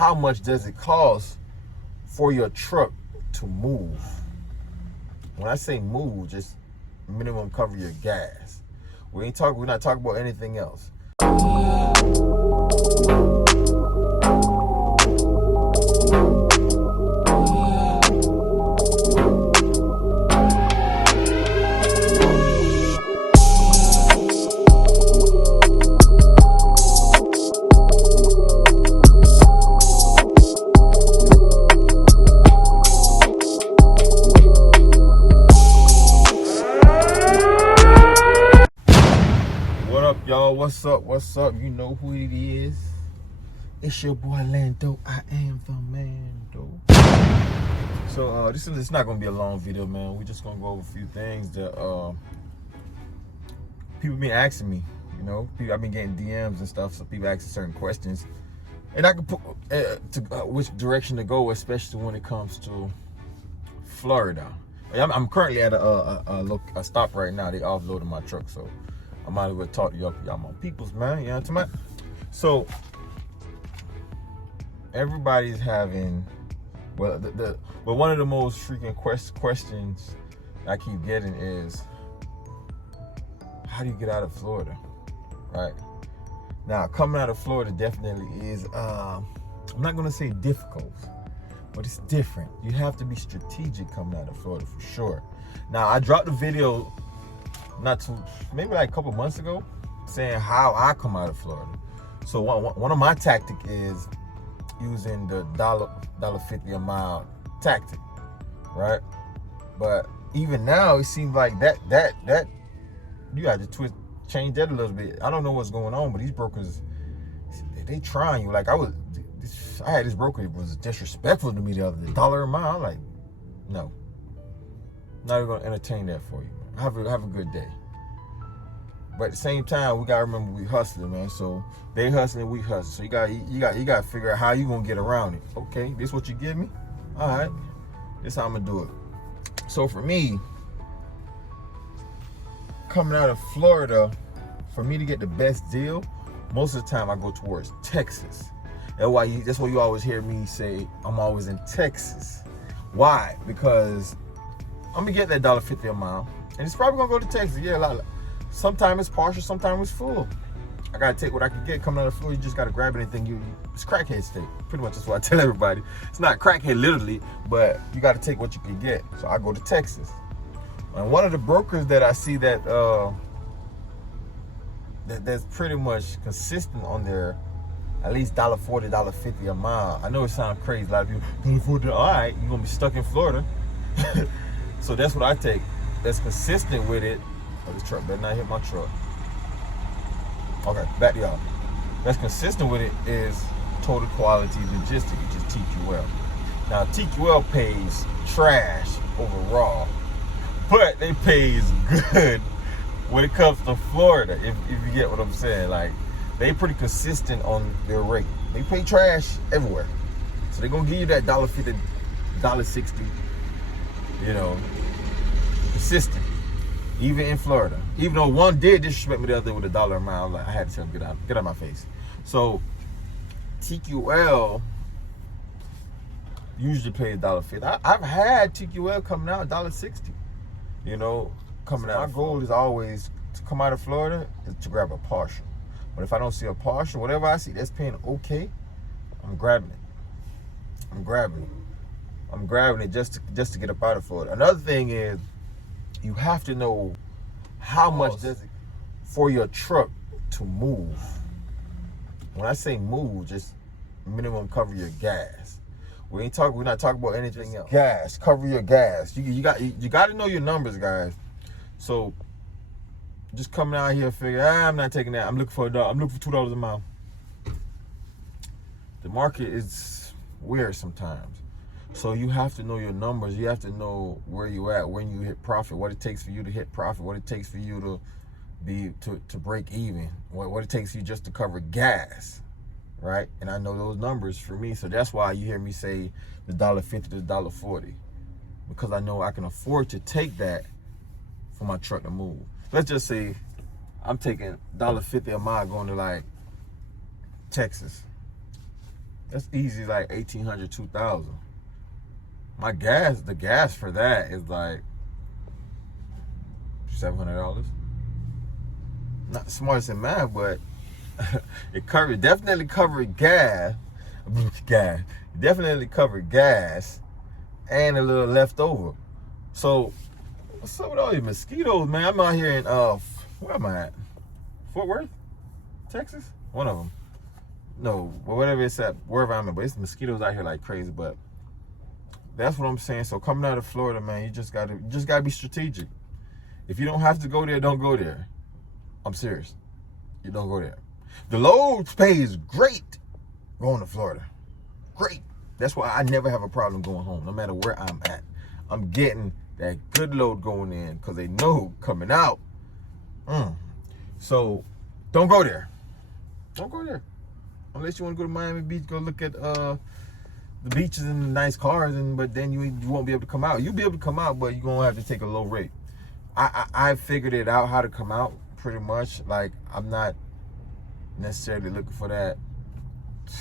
how much does it cost for your truck to move? When I say move, just minimum cover your gas. We're not talking about anything else. Y'all, what's up? You know who it is. It's your boy Lando. I am the Mando. So this is not gonna be a long video, man. We're just gonna go over a few things that people been asking me. You know, I've been getting DMs and stuff, so people asking certain questions, and I can put which direction to go, especially when it comes to Florida. I'm currently at a stop right now. They offloaded my truck, so I might as well talk to y'all my peoples, man. You know what I'm talking about? So everybody's having, well, but one of the most freaking questions I keep getting is, how do you get out of Florida? Right now, coming out of Florida definitely is, I'm not gonna say difficult, but it's different. You have to be strategic coming out of Florida for sure. Now, I dropped a video maybe like a couple months ago, saying how I come out of Florida. So one of my tactic is using the $1.50 a mile tactic, right? But even now, it seems like that you got to change that a little bit. I don't know what's going on, but these brokers, they trying you. Like I had this broker that was disrespectful to me the other day. $1 a mile. I'm like, no, not even gonna entertain that for you. Have a good day. But at the same time, we gotta remember we hustling, man. So they hustling, we hustling. So you gotta figure out how you gonna get around it. Okay, this what you give me? All right, this how I'm gonna do it. So for me, coming out of Florida, for me to get the best deal, most of the time I go towards Texas. That's why you always hear me say I'm always in Texas. Why? Because I'm gonna get that $1.50 a mile. And it's probably gonna go to Texas. Yeah, sometimes it's partial, sometimes it's full. I gotta take what I can get coming out of Florida. You just gotta grab anything. It's crackhead steak. Pretty much that's what I tell everybody. It's not crackhead literally, but you gotta take what you can get. So I go to Texas. And one of the brokers that I see that's pretty much consistent on their at least $1.40, $1.50 a mile. I know it sounds crazy. A lot of people, $1.40, all right, you're gonna be stuck in Florida. So that's what I take. That's consistent with it. Oh, this truck better not hit my truck. Okay, back to y'all. That's consistent with it is Total Quality Logistics, which is TQL. Now, TQL pays trash overall, but they pays good when it comes to Florida, if you get what I'm saying. Like, they pretty consistent on their rate. They pay trash everywhere. So they're going to give you that $1.50, $1.60, you know, consistent, even in Florida. Even though one did disrespect me the other day with $1 a mile, like I had to tell him get out of my face. So TQL usually pays $1.50. I've had TQL coming out $1.60. You know, coming out. My goal is always to come out of Florida is to grab a partial. But if I don't see a partial, whatever I see that's paying okay, I'm grabbing it. I'm grabbing it just to get up out of Florida. Another thing is, you have to know how much does it for your truck to move. When I say move, just minimum cover your gas. We're not talking about anything else. Gas, cover your gas. You got to know your numbers, guys. So just coming out here and figure, I'm not taking that. I'm looking for $2 a mile. The market is weird sometimes. So you have to know your numbers. You have to know where you're at, when you hit profit, what it takes for you to hit profit, what it takes for you to break even, what it takes for you just to cover gas, right? And I know those numbers for me. So that's why you hear me say the $1.50 to $1.40, because I know I can afford to take that for my truck to move. Let's just say I'm taking $1.50 a mile going to like Texas. That's easy, like 1,800, 2,000. The gas for that is like $700. Not the smartest in math, but definitely covered gas. Definitely covered gas and a little left over. So what's up with all these mosquitoes, man? I'm out here in where am I at? Fort Worth, Texas? One of them. No, whatever it's at, wherever I'm at, but it's mosquitoes out here like crazy. But that's what I'm saying. So coming out of Florida, man, you just gotta be strategic. If you don't have to go there, don't go there. I'm serious. You don't go there. The load pays great going to Florida. Great. That's why I never have a problem going home, no matter where I'm at. I'm getting that good load going in because they know coming out. So don't go there. Don't go there. Unless you want to go to Miami Beach, go look at the beaches and the nice cars, but then you won't be able to come out. You'll be able to come out, but you're going to have to take a low rate. I figured it out how to come out pretty much. Like, I'm not necessarily looking for that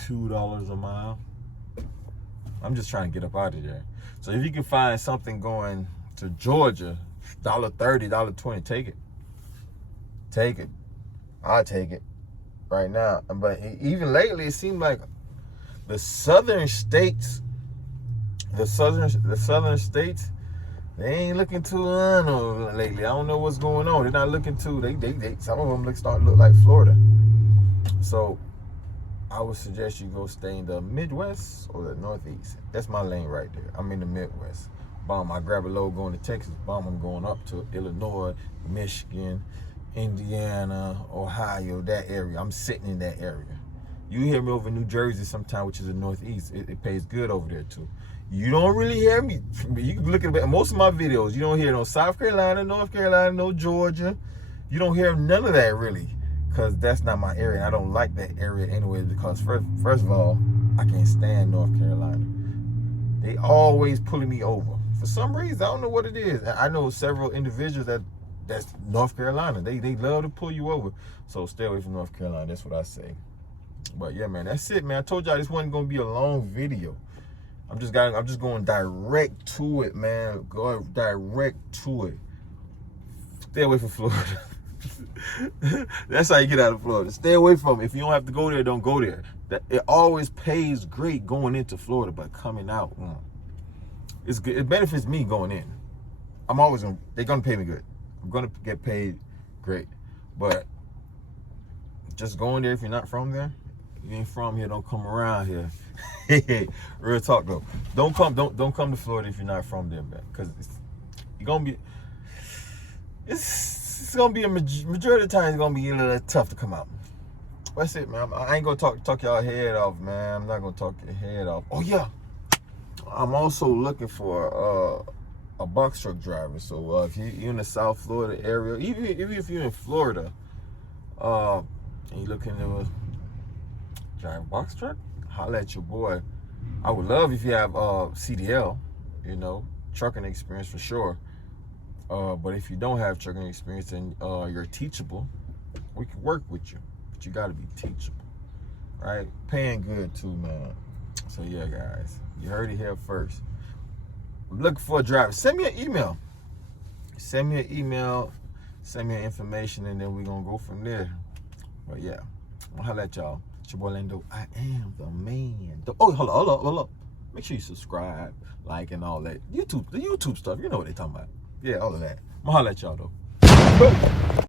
$2 a mile. I'm just trying to get up out of there. So if you can find something going to Georgia, $1.30, $1.20, take it. Take it. I'll take it right now. But even lately, it seemed like the southern states, they ain't looking too lately. I don't know what's going on. They're not looking too. They some of them start to look like Florida. So I would suggest you go stay in the Midwest or the Northeast. That's my lane right there. I'm in the Midwest. Bomb, I grab a load going to Texas. Bomb, I'm going up to Illinois, Michigan, Indiana, Ohio, that area. I'm sitting in that area. You hear me over New Jersey sometime, which is the Northeast. It pays good over there too. You don't really hear me. You can look at most of my videos. You don't hear no South Carolina, North Carolina, no Georgia. You don't hear none of that really, because that's not my area. I don't like that area anyway, because first of all, I can't stand North Carolina. They always pulling me over. For some reason, I don't know what it is. I know several individuals that's North Carolina. They love to pull you over. So stay away from North Carolina. That's what I say. But yeah, man, that's it, man. I told y'all this wasn't gonna be a long video. I'm just going direct to it, man. Go direct to it. Stay away from Florida. That's how you get out of Florida. Stay away from it. If you don't have to go there, don't go there. It always pays great going into Florida, but coming out, it's good. It benefits me going in. They're gonna pay me good. I'm gonna get paid great, but just going there, if you're not from there, you ain't from here, don't come around here. Real talk though. Don't come to Florida if you're not from there, man. Cause it's gonna be a majority of the time it's gonna be a little tough to come out. That's it, man. I ain't gonna talk y'all head off, man. I'm not gonna talk your head off. Oh yeah, I'm also looking for a box truck driver. So if you're in the South Florida area, even if you're in Florida, and you're looking to drive a box truck, holla at your boy. I would love if you have CDL, trucking experience for sure. But if you don't have trucking experience and you're teachable, we can work with you. But you gotta be teachable, right? Paying good too, man. So yeah, guys, you heard it here first. I'm looking for a driver. Send me an email. Send me your information, and then we're gonna go from there. But yeah, I'll holla at y'all. It's your boy Lando. I am the man. Oh, hold up. Make sure you subscribe, like, and all that. The YouTube stuff. You know what they talking about. Yeah, all of that. I'm gonna holla at y'all though.